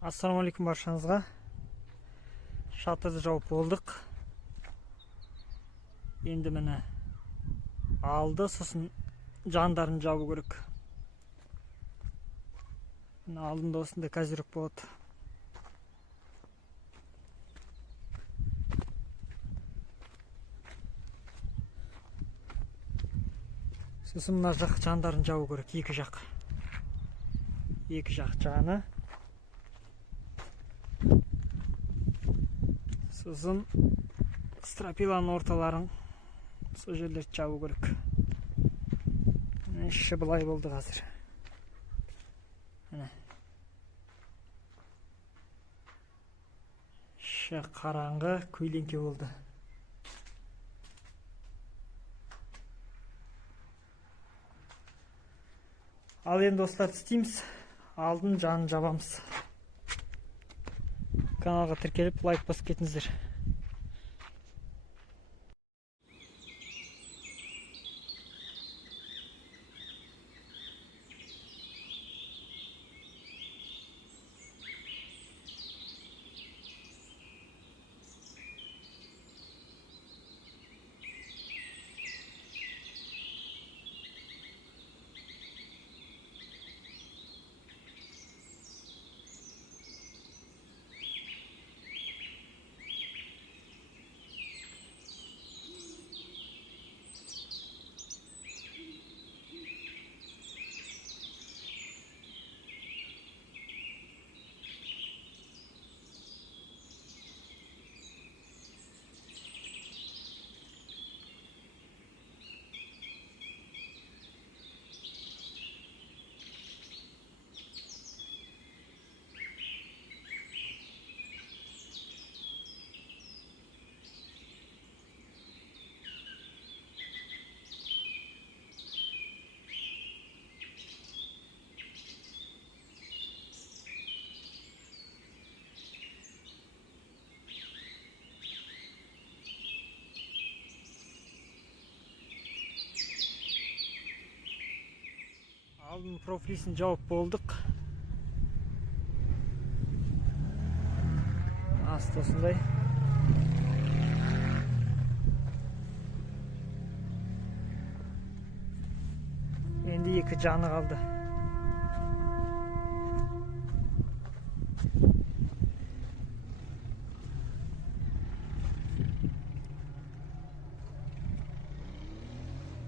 Ассалаумағалейкум баршаңызға. Шатырды жауып болдық. Енді міне алды, сосын жандарын жабу керек. Міне алдында осындай козырек болады. Сосын мына жақ жандарын жабу керек, екі жақ. Екі жақ жаны. Сосын стропиланың орталарын сол жерлерді жабу керек. Іші былай болды қазір. Іші қараңғы, көйленке болды. Ал енді осыларды істейміз. Алдын жанын жабамыз. Каналға тіркеліп лайк басып кетіңіздер. Алдын профилисін жауып болдық. Асты осындай. Енді екі жаны қалды.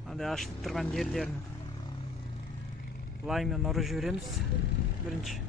Андай ашылып тұрған жерлерін лаймен ұрып жібереміз. Бірінші.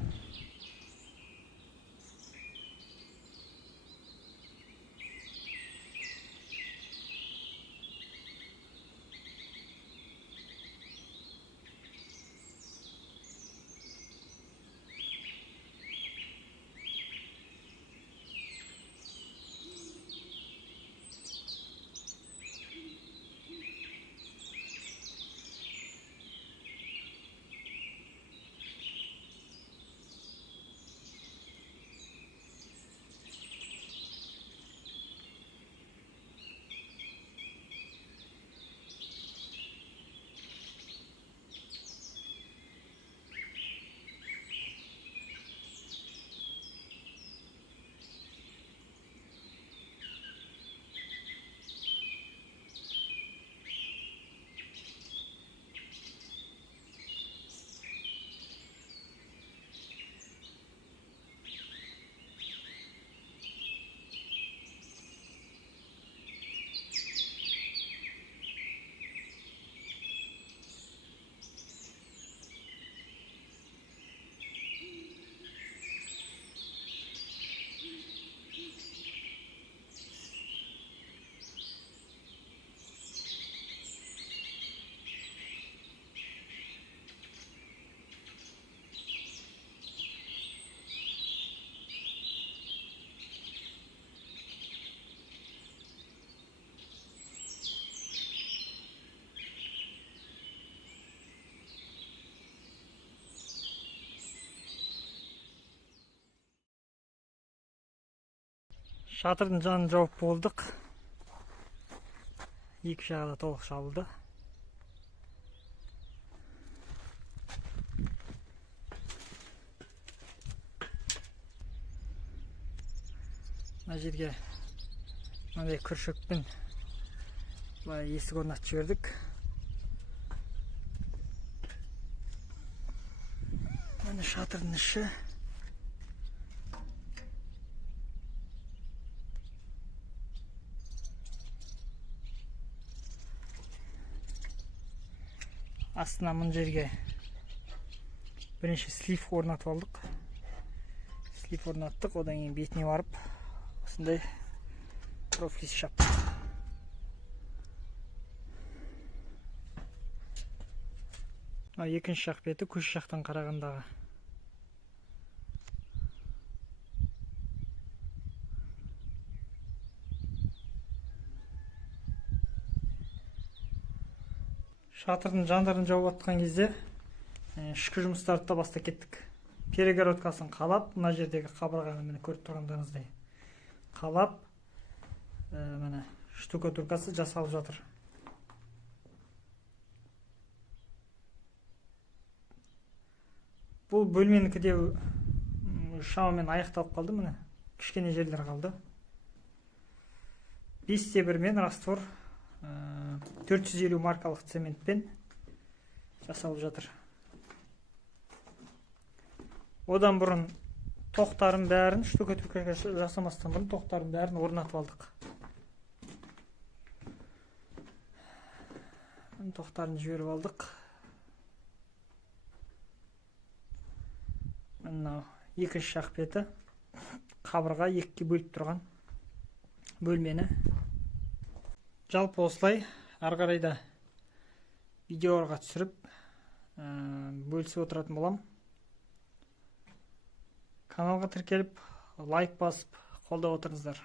Шатырдың жанын жауып болдық. Екі жағы да толық жабылды. Мына жерге мындай күршекпен былай есік орнатып жібердік. Мына шатырдың іші. Астына мына жерге бірінші слив орнатып алдық. Слив орнаттық, одан кейін бетіне барып осындай профлис шаптық. Екінші жақ беті көше жақтан қарағандағы. Шатырдың жандарын жауып атқан кезде ішкі жұмыстарды да бастап кеттік. Перегородкасын қалап, мына жердегі қабырғаны міне көріп тұрғандарыңыздай қалап, міне штукатуркасы жасалып жатыр. Бұл бөлменікі де шамамен аяқталып қалды, міне кішкене жерлер қалды. 5/1 раствор 450 маркалық цементпен жасалып жатыр. Одан бұрын тоқтарын бәрін, штукатурка жасамастан бұрын тоқтарын бәрін орнатып алдық. Тоқтарын жіберіп алдық. Мынау екінші жақ беті қабырға екіге бөліп тұрған бөлмені. Жалпы осылай ары қарай да видеоға түсіріп бөлісіп отыратын болам. Каналға тіркеліп, лайк басып, қолдап отырыңыздар.